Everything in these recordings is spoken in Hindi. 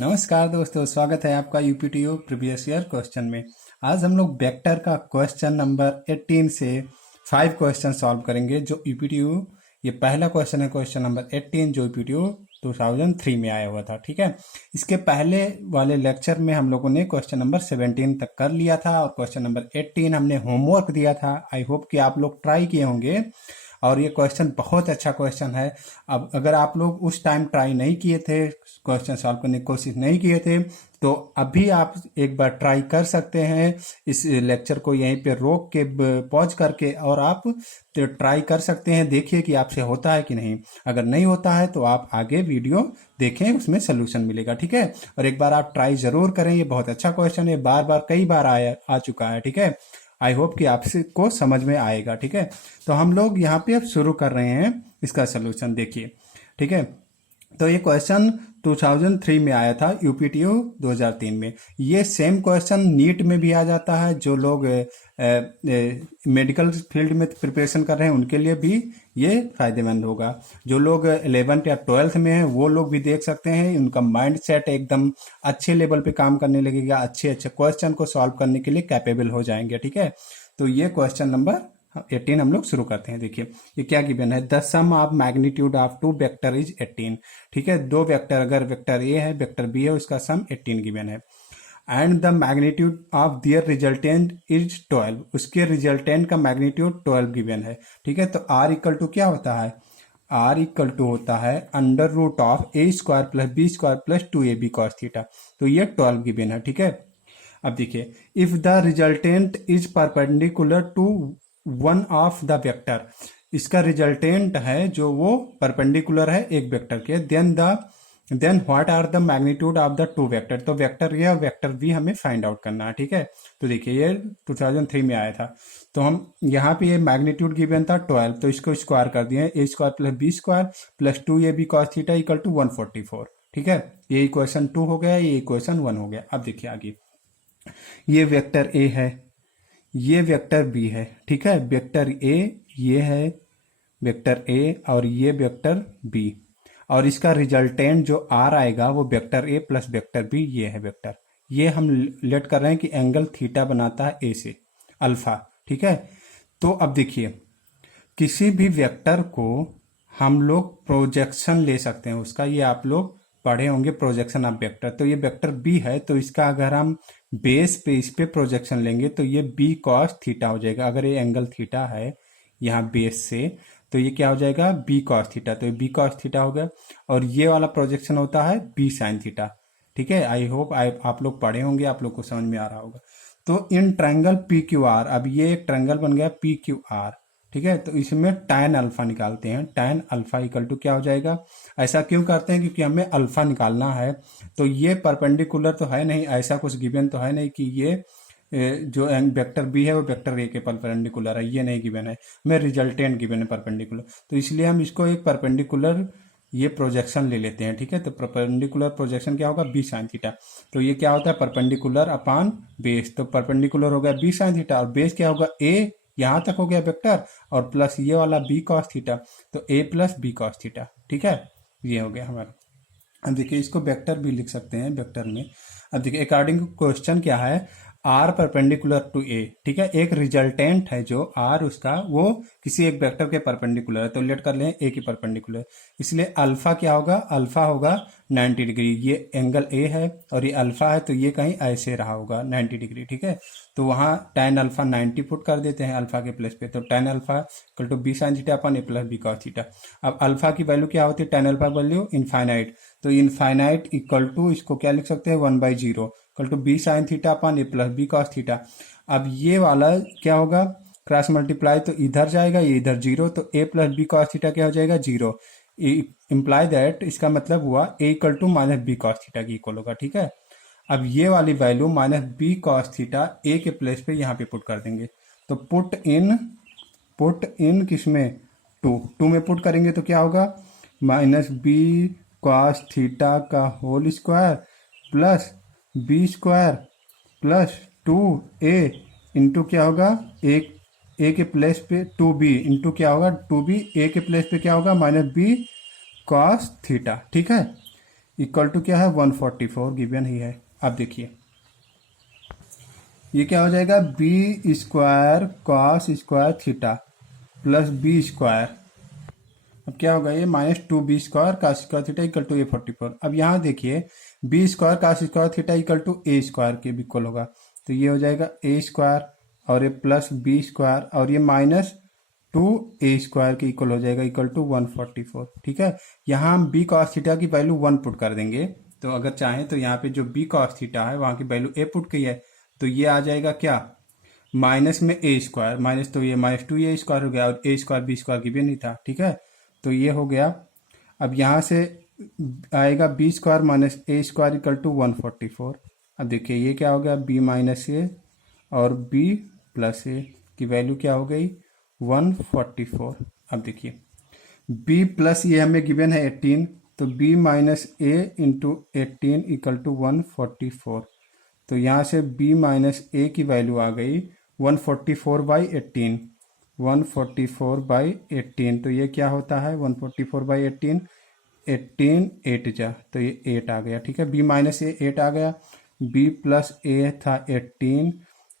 नमस्कार दोस्तों, स्वागत है आपका यूपीटीयू प्रीवियस ईयर क्वेश्चन में। आज हम लोग वेक्टर का क्वेश्चन नंबर 18 से 5 क्वेश्चन सॉल्व करेंगे। जो यूपीटीयू ये पहला क्वेश्चन है, क्वेश्चन नंबर 18 जो यूपीटीयू 2003 में आया हुआ था। ठीक है, इसके पहले वाले लेक्चर में हम लोगों ने क्वेश्चन नंबर 17 तक कर लिया था और क्वेश्चन नंबर 18 हमने होमवर्क दिया था। आई होप कि आप लोग ट्राई किए होंगे और ये क्वेश्चन बहुत अच्छा क्वेश्चन है। अब अगर आप लोग उस टाइम ट्राई नहीं किए थे, क्वेश्चन सॉल्व करने की कोशिश नहीं किए थे, तो अभी आप एक बार ट्राई कर सकते हैं। इस लेक्चर को यहीं पे रोक के पॉज करके और आप ट्राई कर सकते हैं। देखिए कि आपसे होता है कि नहीं। अगर नहीं होता है तो आप आगे वीडियो देखें, उसमें सोल्यूशन मिलेगा। ठीक है, और एक बार आप ट्राई जरूर करें। ये बहुत अच्छा क्वेश्चन है, बार बार कई बार आ चुका है। ठीक है, आई होप कि आपसे को समझ में आएगा। ठीक है, तो हम लोग यहाँ पे अब शुरू कर रहे हैं इसका सोल्यूशन। देखिए, ठीक है, तो ये क्वेश्चन 2003 में आया था, यूपीटीयू 2003 में। ये सेम क्वेश्चन नीट में भी आ जाता है। जो लोग मेडिकल फील्ड में प्रिपरेशन कर रहे हैं उनके लिए भी ये फायदेमंद होगा। जो लोग 11th या 12th में हैं वो लोग भी देख सकते हैं। उनका माइंड सेट एकदम अच्छे लेवल पे काम करने लगेगा, अच्छे अच्छे क्वेश्चन को सॉल्व करने के लिए कैपेबल हो जाएंगे। ठीक है, तो ये क्वेश्चन नंबर 18 हम लोग शुरू करते हैं। देखिए ये क्या गिवन है, the sum of magnitude of two vector is 18। ठीक है, दो वेक्टर, अगर वेक्टर ए है वेक्टर बी है, उसका सम 18 गिवन है। And the magnitude of their resultant is 12, उसके रिजल्टेंट का मैग्नीट्यूड 12 गिवन है। ठीक है, तो आर इक्वल टू क्या होता है, आर इक्वल टू होता है under root of A square plus B square plus 2ab cos theta. तो ये 12 गिवन है। ठीक है, अब देखिए, if the resultant is perpendicular to one of the vector, इसका रिजल्टेंट है जो वो परपेंडिकुलर है एक वेक्टर के, then what are the magnitude of the two vector. तो वेक्टर ए और वेक्टर बी हमें फाइंड आउट करना है। ठीक है, तो देखिए ये 2003 में आया था, तो हम यहाँ पे ये मैग्नीट्यूड गिवन था 12, तो इसको स्क्वायर कर दिए, a square plus B square plus 2ab cos theta equal to 144। ठीक है, ये इक्वेशन 2 हो गया, ये इक्वेशन 1 हो गया। अब देखिए आगे, ये वेक्टर ए है, ये वेक्टर बी है। ठीक है, वेक्टर ए ये है वेक्टर ए और ये वेक्टर बी, और इसका रिजल्टेंट जो आर आएगा वो vector A plus vector B, ये है वेक्टर। ये हम लेट कर रहे हैं कि एंगल थीटा बनाता है ए से, अल्फा। ठीक है, तो अब देखिए, किसी भी वेक्टर को हम लोग प्रोजेक्शन ले सकते हैं उसका, ये आप लोग पढ़े होंगे प्रोजेक्शन ऑफ वेक्टर। तो ये वेक्टर बी है, तो इसका अगर हम बेस पे इस पे प्रोजेक्शन लेंगे तो ये बी कॉस थीटा हो जाएगा। अगर ये एंगल थीटा है यहाँ बेस से, तो ये क्या हो जाएगा, बी कॉस थीटा। तो ये बी कॉस थीटा हो गया, और ये वाला प्रोजेक्शन होता है बी साइन थीटा। ठीक है, आई होप आप लोग पढ़े होंगे, आप लोग को समझ में आ रहा होगा। तो in triangle P Q R, अब ये एक ट्रायंगल बन गया पी क्यू आर। ठीक है, तो इसमें tan अल्फा निकालते हैं। tan अल्फा इक्वल टू क्या हो जाएगा, ऐसा क्यों करते हैं, क्योंकि हमें अल्फा निकालना है। तो ये परपेंडिकुलर तो है नहीं, ऐसा कुछ गिवन तो है नहीं कि ये जो वेक्टर बी है वो वेक्टर ए के परपेंडिकुलर है, ये नहीं गिवन है। हमें रिजल्टेंट गिवन है परपेंडिकुलर, तो इसलिए हम इसको एक परपेंडिकुलर ये प्रोजेक्शन ले लेते हैं। ठीक है, तो परपेंडिकुलर प्रोजेक्शन क्या होगा, बी साइन थीटा। तो ये क्या होता है, परपेंडिकुलर अपॉन बेस, तो परपेंडिकुलर हो गया बी साइन थीटा, और बेस क्या होगा, ए यहां तक हो गया वेक्टर, और प्लस ये वाला बी कॉस थीटा, तो a plus B cos theta. ठीक है, ये हो गया हमारा। अब देखिए, इसको वेक्टर भी लिख सकते हैं वेक्टर में। अब देखिए, अकॉर्डिंग क्वेश्चन क्या है, आर परपेंडिकुलर टू ए। ठीक है, एक रिजल्टेंट है जो आर उसका वो किसी एक वेक्टर के परपेंडिकुलर है, तो लेट कर लें ए की परपेंडिकुलर, इसलिए अल्फा क्या होगा, अल्फा होगा 90 डिग्री। ये एंगल ए है और ये अल्फा है, तो ये कहीं ऐसे रहा होगा 90 डिग्री। ठीक है, तो वहां tan अल्फा 90 पुट कर देते हैं अल्फा के प्लेस पे, तो tan alpha equal to B sine theta upon A plus B cos theta. अब अल्फा की वैल्यू क्या होती है, tan अल्फा वैल्यू इनफाइनाइट, तो इनफाइनाइट इक्वल टू इसको क्या लिख सकते हैं, 1/0 equal to B sine theta upon A plus B cos theta. अब ये वाला क्या होगा, क्रॉस मल्टीप्लाई, तो इधर जाएगा, ये इधर 0, तो a plus B cos theta क्या हो जाएगा, 0। इम्प्लाई दैट, इसका मतलब हुआ a equal to minus B cos theta की इक्वल होगा। ठीक है, अब ये वाली value minus B cos theta a के प्लेस पे यहाँ पे पुट कर देंगे, तो पुट इन किसमें, टू में पुट करेंगे तो क्या होगा, माइनस बी कॉस थीटा का whole square plus B square plus 2a into क्या होगा, ए के प्लेस पे 2b इंटू क्या होगा, 2b, ए के प्लेस पे क्या होगा, माइनस बी कॉस थीटा। ठीक है, इक्वल टू क्या है 144 गिवन ही है। अब देखिए ये क्या हो जाएगा, B square cos square theta plus B square, अब क्या होगा ये -2b² cos square theta equal to A44। अब यहाँ देखिए B square cos square theta equal to A square के भी इक्वल होगा, तो ये हो जाएगा ए स्क्वायर और ये प्लस बी स्क्वायर और ये -2a² के इक्वल हो जाएगा इक्वल टू 144। ठीक है, यहाँ हम बी cos थीटा की वैल्यू 1 पुट कर देंगे, तो अगर चाहें तो यहाँ पे जो बी cos थीटा है वहाँ की वैल्यू ए पुट की है, तो ये आ जाएगा क्या, माइनस में ए स्क्वायर, माइनस तो ये -2a² हो गया और ए स्क्वायर बी स्क्वायर की भी नहीं था। ठीक है, तो ये हो गया। अब यहाँ से आएगा B square minus A square equal to 144। अब देखिए ये क्या हो गया, बी माइनस ए और बी प्लस ए की वैल्यू क्या हो गई 144। अब देखिए बी प्लस ये हमें गिवन है 18, तो B minus A into 18 equal to 144। तो यहाँ से b माइनस ए की वैल्यू आ गई 144/18, 144/18, तो ये क्या होता है 144/18, 18 8 जा, तो ये 8 आ गया। ठीक है, b माइनस ए 8 आ गया, b प्लस ए था 18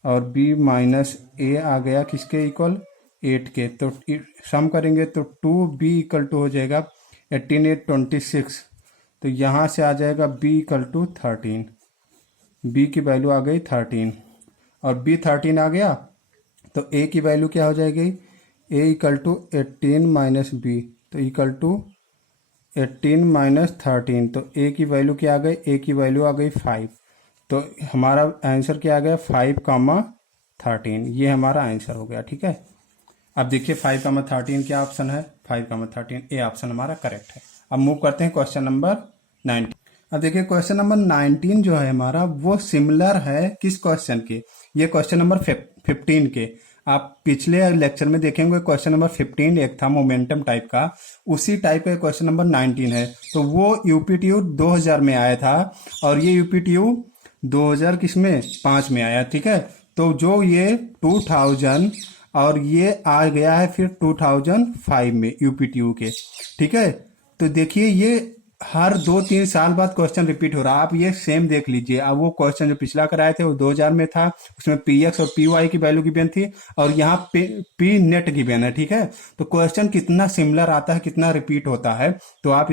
और b माइनस ए आ गया किसके इक्वल 8 के, तो सम करेंगे तो 2b इक्वल टू हो जाएगा 18 8 26, तो यहाँ से आ जाएगा b इक्वल टू 13, b की वैल्यू आ गई 13 और b 13 आ गया, तो a की वैल्यू क्या हो जाएगी, a equal to 18 minus B, तो इक्वल टू 18 माइनस 13, तो a की वैल्यू क्या आ गई, a की वैल्यू आ गई 5, तो हमारा आंसर क्या आ गया 5,13, ये हमारा आंसर हो गया। ठीक है, अब देखिए 5,13 क्या ऑप्शन है, 5,13 ए ऑप्शन हमारा करेक्ट है। अब मूव करते हैं क्वेश्चन नंबर 19। अब देखिए क्वेश्चन नंबर 19 जो है हमारा वो सिमिलर है किस क्वेश्चन के, ये क्वेश्चन नंबर 15 के। आप पिछले लेक्चर में देखेंगे क्वेश्चन नंबर 15 एक था मोमेंटम टाइप का, उसी टाइप का क्वेश्चन नंबर 19 है। तो वो यूपीटीयू 2000 में आया था और ये यूपीटीयू 2000 किसमें 5 में आया। ठीक है, तो जो ये 2000 और ये आ गया है फिर 2005 में यूपीटीयू के। ठीक है, तो देखिए ये हर 2-3 साल बाद क्वेश्चन रिपीट हो रहा है। आप ये सेम देख लीजिए, अब वो क्वेश्चन जो पिछला कराए थे वो 2000 में था, उसमें पीएक्स और पीवाई की वैल्यू गिवन थी और यहाँ पी नेट गिवन है। ठीक है, तो क्वेश्चन कितना सिमिलर आता है, कितना रिपीट होता है, तो आप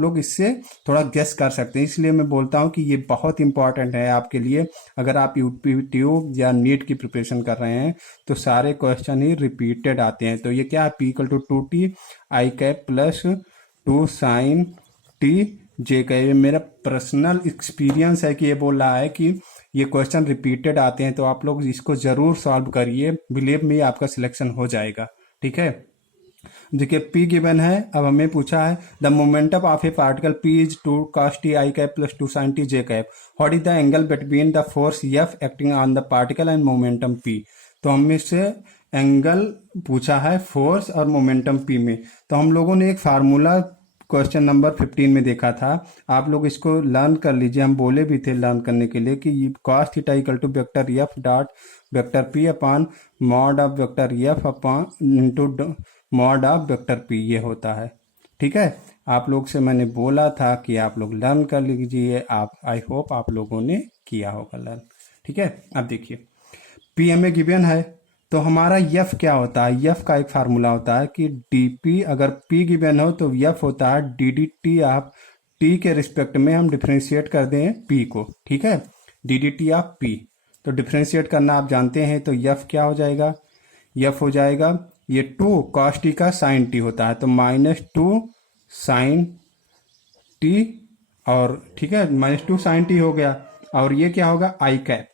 लोग इससे थोड़ा गेस कर सकते हैं। इसलिए मैं बोलता हूँ कि ये बहुत इंपॉर्टेंट है आपके लिए। अगर आप यूपीटीयू या नीट की प्रिपरेशन कर रहे हैं तो सारे क्वेश्चन ही रिपीटेड आते हैं। तो ये क्या है, p equal to 2t i cap plus 2 sine T j का, ये मेरा पर्सनल एक्सपीरियंस है कि ये बोल रहा है कि ये क्वेश्चन रिपीटेड आते हैं, तो आप लोग इसको जरूर सॉल्व करिए, बिलीव मी आपका सिलेक्शन हो जाएगा। ठीक है, देखिए P गिवन है, अब हमें पूछा है the momentum of A particle P is 2 cos t i cap plus 2 sin t j cap, what is the angle between the force F acting on the particle and momentum P। तो हमें इससे एंगल पूछा है फोर्स और मोमेंटम P में, तो हम लोगों ने एक फार्मूला क्वेश्चन नंबर 15 में देखा था, आप लोग इसको लर्न कर लीजिए। हम बोले भी थे लर्न करने के लिए कि cos theta equal to vector F dot vector P upon mod of vector F upon into mod of vector P, ये होता है। ठीक है, आप लोग से मैंने बोला था कि आप लोग लर्न कर लीजिए, आप आई होप आप लोगों ने किया होगा लर्न। ठीक है, अब देखिए पी हमें गिवन है, तो हमारा यफ क्या होता है, यफ का एक फार्मूला होता है कि डीपी, अगर पी गिवन हो तो यफ होता है डीडीटी ऑफ टी के रिस्पेक्ट में हम डिफ्रेंशिएट कर दें पी को। ठीक है, डीडीटी ऑफ पी, तो डिफ्रेंशिएट करना आप जानते हैं, तो यफ क्या हो जाएगा, यफ हो जाएगा ये 2 cos टी का साइन टी होता है, तो -2 साइन टी, और ठीक है -2 साइन टी हो गया, और ये क्या होगा आई कैप,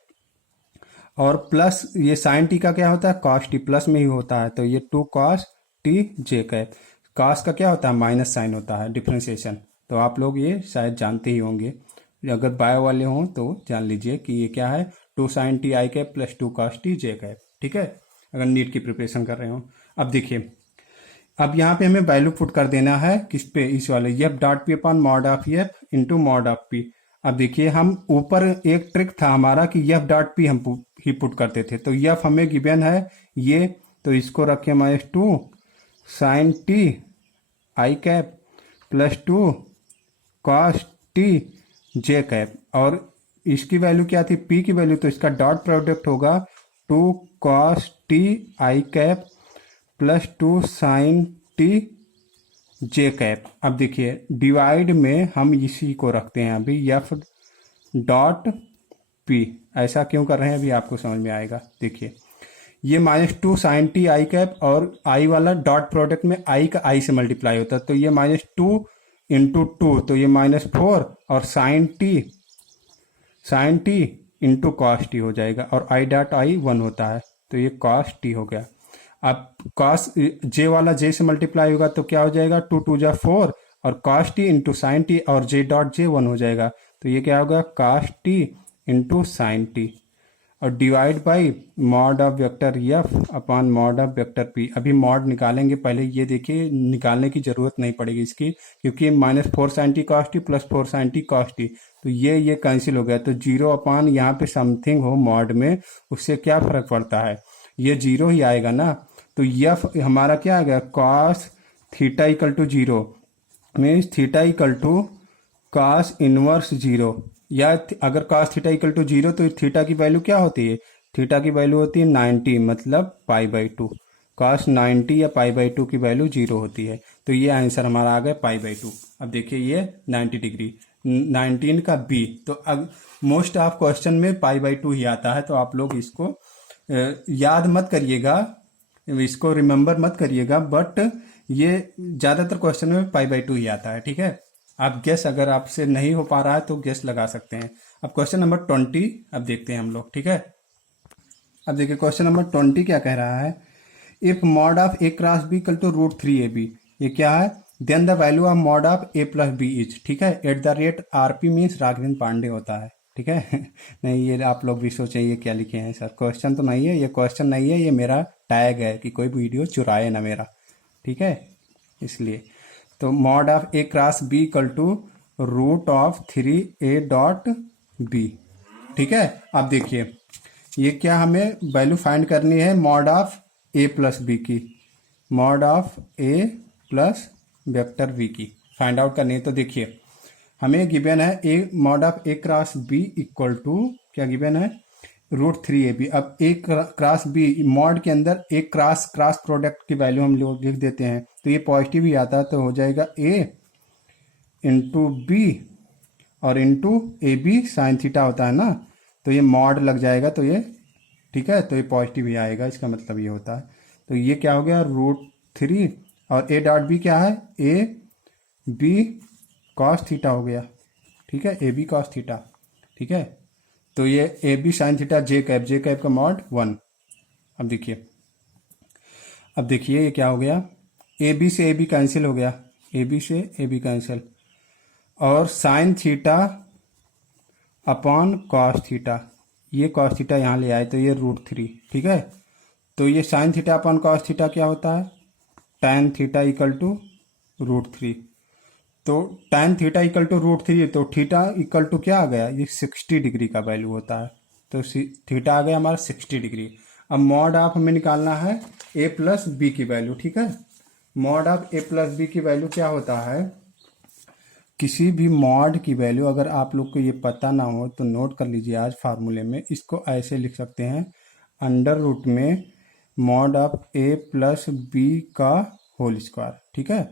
और प्लस ये साइन टी का क्या होता है cos टी, प्लस में ही होता है, तो ये 2 cos T J cap. cos का क्या होता है माइनस साइन होता है डिफ्रेंशिएशन, तो आप लोग ये शायद जानते ही होंगे, अगर बायो वाले हों तो जान लीजिए कि ये क्या है 2 sin t i cap plus 2 cos t j cap. ठीक है, अगर नीट की प्रिपरेशन कर रहे हो। अब देखिए, अब यहाँ पे हमें वैल्यू पुट कर देना है किस पे, इस वाले F dot P upon mod of F into mod of P. अब देखिए हम ऊपर एक ट्रिक था हमारा कि एफ डॉट पी हम ही पुट करते थे, तो एफ हमें गिवन है ये, तो इसको रखे -2 sine T I cap plus 2 cos T J cap, और इसकी वैल्यू क्या थी, पी की वैल्यू, तो इसका डॉट प्रोडक्ट होगा 2 cos T I cap plus 2 sine T J cap. अब देखिए डिवाइड में हम इसी को रखते हैं अभी एफ डॉट पी। ऐसा क्यों कर रहे हैं अभी आपको समझ में आएगा। देखिए ये -2 साइन टी आई कैप, और आई वाला डॉट प्रोडक्ट में आई का आई से मल्टीप्लाई होता है, तो ये -2 इंटू 2, तो ये -4, और sine T into cos T हो जाएगा, और आई डॉट आई 1 होता है, तो ये कॉस टी हो गया। अब कॉस जे वाला जे से मल्टीप्लाई होगा तो क्या हो जाएगा, 2 2 जा 4, और cos t into sine t, और जे डॉट जे 1 हो जाएगा, तो ये क्या होगा, cos t into sine t, और divide by mod of vector F upon mod of vector p. अभी मॉड निकालेंगे, पहले ये देखिए निकालने की जरूरत नहीं पड़ेगी इसकी, क्योंकि -4 sine T cos T plus 4 sine T cos T, तो ये कैंसिल हो गया, तो 0 अपॉन यहाँ पे समथिंग हो मॉड में, उससे क्या फर्क पड़ता है, ये 0 ही आएगा ना। तो एफ हमारा क्या आ गया, cos theta equal to 0, means theta equal to cos inverse 0, या अगर cos थीटा इक्वल टू 0 तो थीटा की वैल्यू क्या होती है, थीटा की वैल्यू होती है 90, मतलब π/2, cos 90 या π/2 की वैल्यू 0 होती है, तो ये आंसर हमारा आ गया π/2। अब देखिए ये 90 डिग्री 19 का बी, तो अब मोस्ट ऑफ क्वेश्चन में π/2 ही आता है, तो आप लोग इसको याद मत करिएगा, इसको रिमेंबर मत करिएगा, बट ये ज्यादातर क्वेश्चन में π/2 ही आता है, ठीक है। आप गेस अगर आपसे नहीं हो पा रहा है तो गेस लगा सकते हैं। अब क्वेश्चन नंबर 20 अब देखते हैं हम लोग, ठीक है। अब देखिए क्वेश्चन नंबर 20 क्या कह रहा है, if mod of A cross B equal to √3ab, ये क्या है, then the value of mod of A plus B is, ठीक है, @RP मीन्स राघवेंद्र पांडे होता है, ठीक है। नहीं ये आप लोग भी सोचें ये क्या लिखे हैं सर, क्वेश्चन तो नहीं है, ये क्वेश्चन नहीं है, ये मेरा टैग है कि कोई वीडियो चुराए ना मेरा, ठीक है, इसलिए। तो mod of A cross B equal to √3a dot B, ठीक है। अब देखिए ये क्या हमें वैल्यू फाइंड करनी है, mod of A plus B की, mod of A plus vector b की फाइंड आउट करनी है। तो देखिए हमें गिवन है a mod of A cross B equal to क्या गिवन है, √3ab। अब ए क्रॉस बी मॉड के अंदर ए क्रॉस प्रोडक्ट की वैल्यू हम लोग लिख देते हैं, तो ये पॉजिटिव ही आता है, तो हो जाएगा a इंटू बी और into A B sine theta होता है ना, तो ये मॉड लग जाएगा, तो ये ठीक है, तो ये पॉजिटिव ही आएगा, इसका मतलब ये होता है। तो ये क्या हो गया, √3 और a डॉट बी क्या है, ए बी कॉस थीटा हो गया, ठीक है, ए बी कॉस थीटा, ठीक है। तो ये A B sine theta J cap का मॉड 1। अब देखिए ये क्या हो गया, ए बी से ए बी कैंसिल हो गया, ए बी से ए बी कैंसिल, और sine theta upon cos theta, ये कॉस थीटा यहाँ ले आए तो ये √3, ठीक है। तो ये sine theta upon cos theta क्या होता है, tan थीटा इक्वल टू √3, तो tan थीटा इक्वल टू √3, तो थीटा इक्वल टू क्या आ गया, ये 60 डिग्री का वैल्यू होता है, तो थीटा आ गया हमारा 60 डिग्री। अब मॉड ऑफ हमें निकालना है a प्लस बी की वैल्यू, ठीक है। Mod of a plus B की वैल्यू क्या होता है, किसी भी मॉड की वैल्यू अगर आप लोग को ये पता ना हो तो नोट कर लीजिए आज फार्मूले में, इसको ऐसे लिख सकते हैं, अंडर रूट में mod of a plus B का होल स्क्वायर, ठीक है।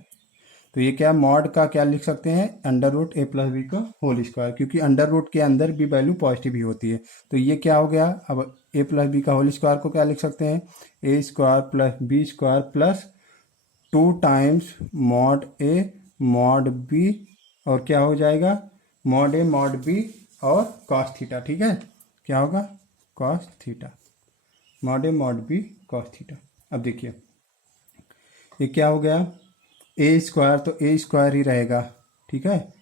तो ये क्या मॉड का क्या लिख सकते हैं, under root a plus B का होल स्क्वायर, क्योंकि अंडर रूट के अंदर भी वैल्यू पॉजिटिव ही होती है। तो ये क्या हो गया, अब a प्लस बी का होल स्क्वायर को क्या लिख सकते हैं, a square plus B square plus 2 times mod a mod b, और क्या हो जाएगा, मॉड a मॉड b और कॉस थीटा, ठीक है, क्या होगा cos theta, mod a mod b cos theta. अब देखिए ये क्या हो गया, ए स्क्वायर, तो ए स्क्वायर ही रहेगा, ठीक है,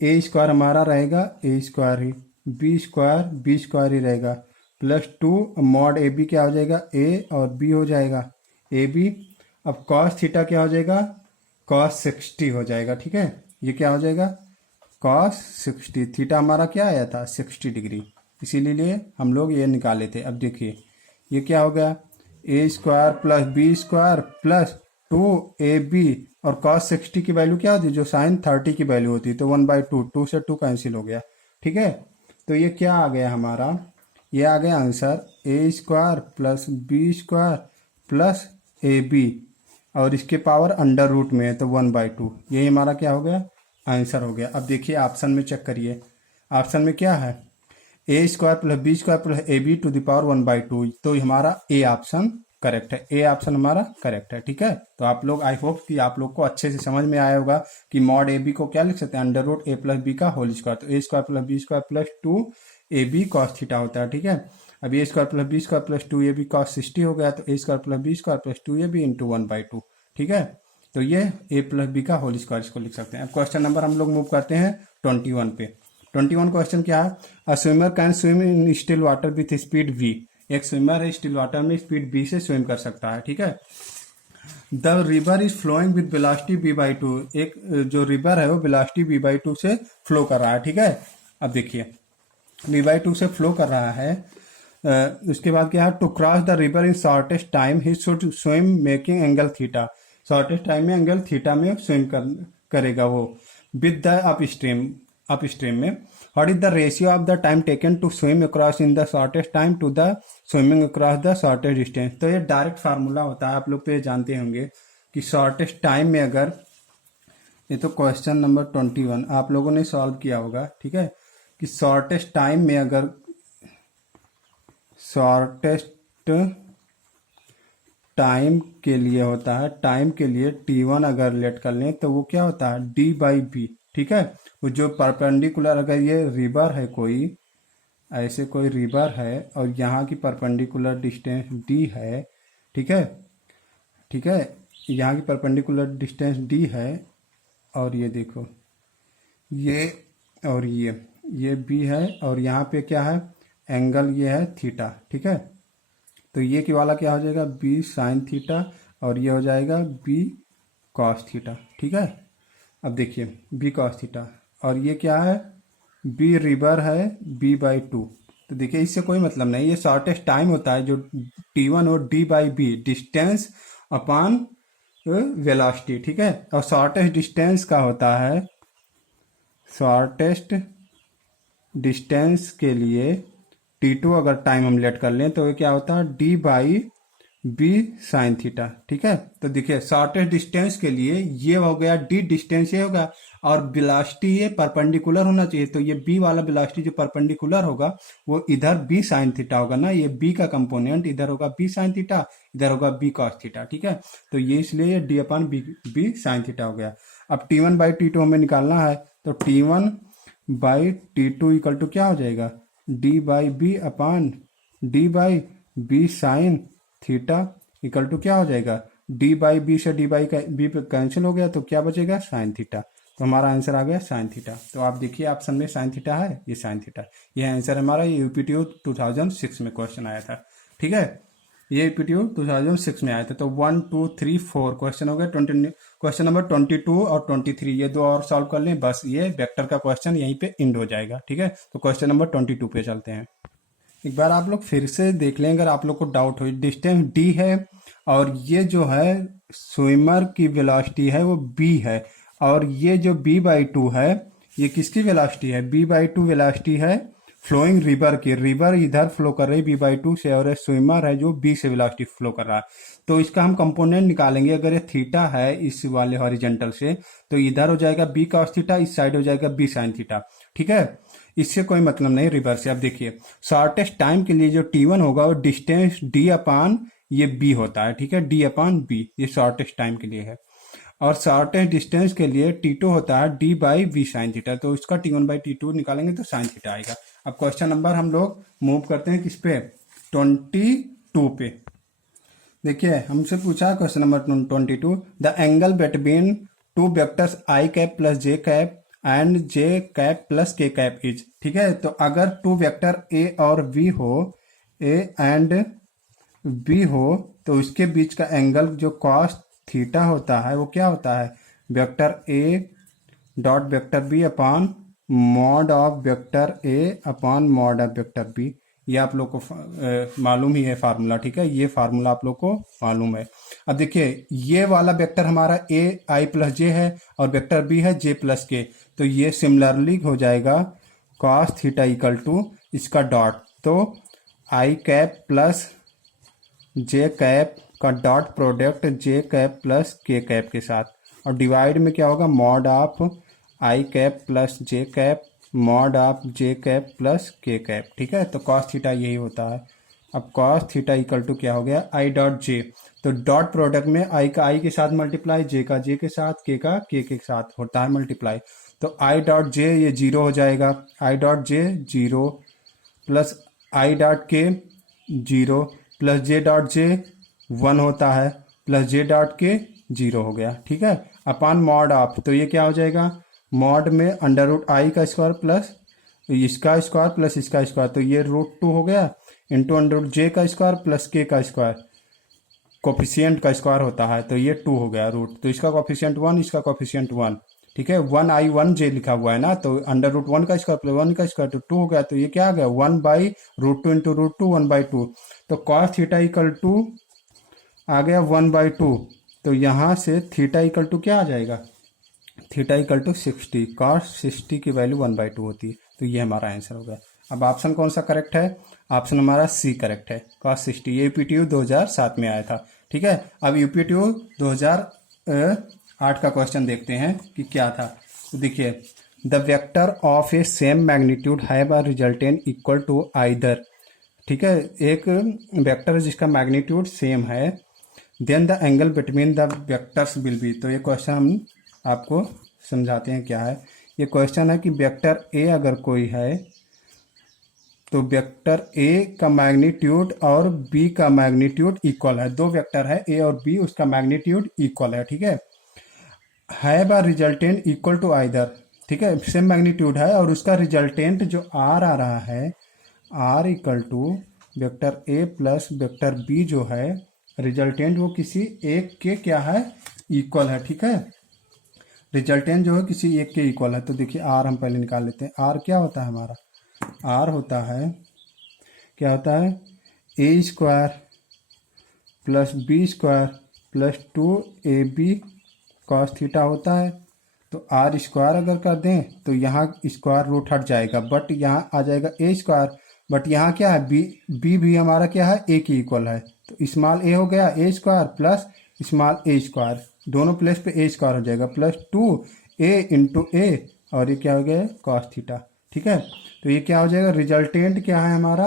ए स्क्वायर हमारा रहेगा ए स्क्वायर ही, बी स्क्वायर ही रहेगा, प्लस 2 मॉड ए बी क्या हो जाएगा, ए और बी हो जाएगा ए बी। अब कॉस थीटा क्या हो जाएगा, कॉस 60 हो जाएगा, ठीक है, ये क्या हो जाएगा कॉस 60, थीटा हमारा क्या आया था 60 डिग्री, इसीलिए हम लोग ये निकाले थे। अब देखिए ये क्या हो गया, a square plus B square plus 2ab और cos 60 की वैल्यू क्या होती है, जो sin 30 की वैल्यू होती है, तो 1/2, 2 से 2 कैंसिल हो गया। ठीक है, तो ये क्या आ गया हमारा, ये आ गया answer a² plus b² plus ab और इसके पावर अंडर रूट में है तो 1/2, यही हमारा क्या हो गया, आंसर हो गया। अब देखिए ऑप्शन में चेक करिए, ऑप्शन में क्या है, a² plus b² plus ab to the power 1/2, तो हमारा ए ऑप्शन करेक्ट है, ए ऑप्शन हमारा करेक्ट है। ठीक है, तो आप लोग, आई होप कि आप लोग को अच्छे से समझ में आया होगा कि मॉड ए बी को क्या लिख सकते हैं, under root a plus B का होल स्क्वायर, तो a² plus b² plus 2ab cos theta होता है। ठीक है, अब a² plus b² plus 2ab cos 60 हो गया, तो a² plus b² plus 2ab into 1/2। ठीक है, तो ये a प्लस बी का होल स्क्वायर इसको लिख सकते हैं। अब क्वेश्चन नंबर हम लोग मूव करते हैं 21 पे। 21 क्वेश्चन क्या है, a swimmer can swim in still water with speed v, एक स्विमर है स्टिल वाटर में स्पीड v से स्विम कर सकता है। ठीक है, the river is flowing with velocity v/2, एक जो रिवर है वो वेलोसिटी v/2 से फ्लो कर रहा है। ठीक है, अब देखिए v/2 से फ्लो कर रहा है, उसके बाद क्या है, to cross the river in shortest time he should swim making angle theta, shortest time में एंगल थीटा में स्विम करेगा वो, विद द अपस्ट्रीम में। What is the ratio of the time taken to swim across in the shortest time to the swimming across the shortest distance, तो ये डायरेक्ट फार्मूला होता है, आप लोग तो ये जानते होंगे कि शॉर्टेस्ट टाइम में अगर, ये तो क्वेश्चन नंबर 21 आप लोगों ने सॉल्व किया होगा। ठीक है, कि शॉर्टेस्ट टाइम में अगर, शॉर्टेस्ट टाइम के लिए होता है, टाइम के लिए t1 अगर लेट कर लें तो वो क्या होता है, d/b। ठीक है, वो जो परपेंडिकुलर, अगर ये रिवर है कोई, ऐसे कोई रिवर है और यहाँ की परपेंडिकुलर डिस्टेंस d है। ठीक है, ठीक है, यहाँ की परपेंडिकुलर डिस्टेंस d है और ये देखो ये और ये b है और यहाँ पे क्या है, एंगल ये है थीटा। ठीक है, तो ये की वाला क्या हो जाएगा, b साइन थीटा और ये हो जाएगा b कॉस थीटा। ठीक है, अब देखिए b कॉस थीटा और ये क्या है, b रिवर है b/2, तो देखिए इससे कोई मतलब नहीं, ये शॉर्टेस्ट टाइम होता है जो t1 और d/b डिस्टेंस अपॉन वेलोसिटी। ठीक है, और शॉर्टेस्ट डिस्टेंस का होता है, शॉर्टेस्ट डिस्टेंस के लिए t2 अगर टाइम हम लेट कर लें तो ये क्या होता है, d/b साइन थीटा। ठीक है, तो देखिए शॉर्टेस्ट डिस्टेंस के लिए ये हो गया d डिस्टेंस, ये होगा और वेलोसिटी ये परपेंडिकुलर होना चाहिए, तो ये b वाला वेलोसिटी जो परपेंडिकुलर होगा वो इधर b साइन थीटा होगा ना, ये b का कंपोनेंट इधर होगा b साइन थीटा, इधर होगा b कॉस थीटा। ठीक है, तो ये इसलिए d/b साइन थीटा हो गया। अब t1/t2 हमें निकालना है, तो t1/t2 इक्वल टू क्या हो जाएगा, d/b upon d/b sine theta equal to क्या हो जाएगा, d/b से d/b कैंसिल हो गया तो क्या बचेगा, साइन थीटा, तो हमारा आंसर आ गया साइन थीटा। तो आप देखिए ऑप्शन में साइन थीटा है, ये साइन थीटा, ये आंसर हमारा, ये यूपीटीयू 2006 में क्वेश्चन आया था। ठीक है, ये यूपीटीयू 2006 में आया था। तो 1 2 3 4 क्वेश्चन हो गए, क्वेश्चन नंबर 22 और 23 ये दो और सॉल्व कर लें, बस ये वेक्टर का क्वेश्चन यहीं पे एंड हो जाएगा। ठीक है, तो क्वेश्चन नंबर 22 पे चलते हैं। एक बार आप लोग फिर से देख लें अगर आप लोग को डाउट हो, डिस्टेंस d है और ये जो है स्विमर की वेलोसिटी है वो b है, और ये जो b/2 है ये किसकी वेलोसिटी है, b/2 वेलोसिटी है फ्लोइंग रिवर की, रिवर इधर फ्लो कर रही है b/2 से और स्विमर है जो b से वेलोसिटी फ्लो कर रहा है, तो इसका हम कंपोनेंट निकालेंगे। अगर ये थीटा है इस वाले हॉरिजेंटल से तो इधर हो जाएगा b cos थीटा, इस साइड हो जाएगा b sin थीटा। ठीक है, इससे कोई मतलब नहीं रिवर से। अब देखिए शॉर्टेस्ट टाइम के लिए जो t1 होगा वो डिस्टेंस d अपॉन ये b होता है। ठीक है, d अपॉन b ये शॉर्टेस्ट टाइम के लिए है, और शॉर्टेस्ट डिस्टेंस के लिए t2 होता है d/b साइन थीटा, तो इसका t1/t2 निकालेंगे तो साइन थीटा आएगा। अब क्वेश्चन नंबर हम लोग मूव करते हैं किस पे, 22 पे। देखिए हमसे पूछा question number 22, the angle between two vectors i cap plus j cap and j cap plus k cap is. ठीक है, तो अगर टू वेक्टर a और b हो, a एंड b हो, तो उसके बीच का एंगल जो cos थीटा होता है वो क्या होता है, vector a dot vector b upon mod of vector a upon mod of vector b, ये आप लोग को मालूम ही है फार्मूला, ठीक है, ये फार्मूला आप लोग को मालूम है। अब देखिए ये वाला वेक्टर हमारा ए आई प्लस जे है और वेक्टर बी है जे प्लस के, तो ये सिमिलरली हो जाएगा कॉस थीटा इक्वल टू इसका डॉट, तो आई कैप प्लस जे कैप का डॉट प्रोडक्ट जे कैप प्लस के कैप के साथ, और डिवाइड में क्या होगा mod of I cap plus J cap mod of J cap plus के कैप, ठीक है। तो कॉस थीटा यही होता है। अब कॉस थीटा इक्वल टू क्या हो गया आई डॉट जे, तो डॉट प्रोडक्ट में आई का आई के साथ मल्टीप्लाई, जे का जे के साथ, के का के साथ होता है मल्टीप्लाई, तो आई डॉट जे ये जीरो हो जाएगा, i dot j zero plus i dot k zero plus j dot j one होता है plus j dot k zero हो गया, ठीक है। अपान मॉड ऑफ, तो ये क्या हो जाएगा मॉड में अंडर रूट आई का स्क्वायर प्लस इसका स्क्वायर प्लस इसका स्क्वायर, तो ये रूट टू हो गया इंटू अंडर रूट जे का स्क्वायर प्लस के का स्क्वायर, कोफिशियंट का स्क्वायर होता है, तो ये टू हो गया रूट, तो इसका कोफिशियंट वन इसका कोफिशियंट वन, ठीक है। वन आई वन जे लिखा हुआ है ना, तो अंडर रूट वन का स्क्वायर प्लस वन का स्क्वायर तो टू हो गया, तो ये क्या आ गया one by root two into root two one by two, तो कॉस थीटा इक्वल टू आ गया वन बाई टू, तो यहाँ से थीटा इक्वल टू क्या आ जाएगा थीटा इक्वल टू 60, कॉस 60 की वैल्यू वन बाई टू होती है, तो ये हमारा आंसर हो गया। अब ऑप्शन कौन सा करेक्ट है, ऑप्शन हमारा सी करेक्ट है, कॉस 60, ये यूपीटीयू 2007 में आया था, ठीक है। अब यूपीटीयू 2008 का क्वेश्चन देखते हैं कि क्या था, तो देखिए the vector of a same magnitude have a resultant equal to either, ठीक है, एक वेक्टर जिसका मैग्नीट्यूड सेम है, then the angle between the vectors will be, तो ये क्वेश्चन हम आपको समझाते हैं क्या है। ये क्वेश्चन है कि वेक्टर ए अगर कोई है तो वेक्टर ए का मैग्नीट्यूड और बी का मैग्नीट्यूड इक्वल है, दो वेक्टर है ए और बी, उसका मैग्नीट्यूड इक्वल है, ठीक है। Have a resultant equal to either, ठीक है, सेम मैग्नीट्यूड है और उसका रिजल्टेंट जो आर आ रहा है R equal to vector A plus vector B जो है रिजल्टेंट वो किसी एक के क्या है इक्वल है, ठीक है, रिजल्टेंट जो है किसी एक के इक्वल है। तो देखिए आर हम पहले निकाल लेते हैं, आर क्या होता है हमारा आर होता है क्या होता है a square plus B square plus two a b cos theta होता है, तो आर स्क्वायर अगर कर दें तो यहाँ स्क्वायर रूट हट जाएगा, बट यहाँ आ जाएगा ए स्क्वायर, बट यहाँ क्या है बी भी हमारा क्या है ए की इक्वल है, तो स्मॉल ए हो गया a square plus small A square, दोनों प्लेस पे ए स्क्वायर हो जाएगा प्लस टू ए इंटू ए और ये क्या हो गया कॉस थीटा, ठीक है। तो ये क्या हो जाएगा रिजल्टेंट क्या है हमारा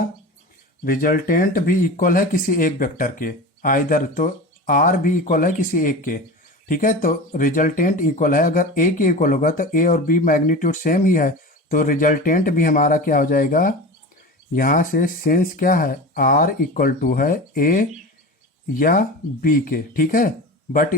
रिजल्टेंट भी इक्वल है किसी एक वेक्टर के आइदर, तो आर भी इक्वल है किसी एक के, ठीक है। तो रिजल्टेंट इक्वल है, अगर ए के इक्वल होगा तो ए और बी मैग्नीट्यूड सेम ही है, तो रिजल्टेंट भी हमारा क्या हो जाएगा यहाँ से सेंस क्या है आर इक्वल टू है ए या बी के, ठीक है, बट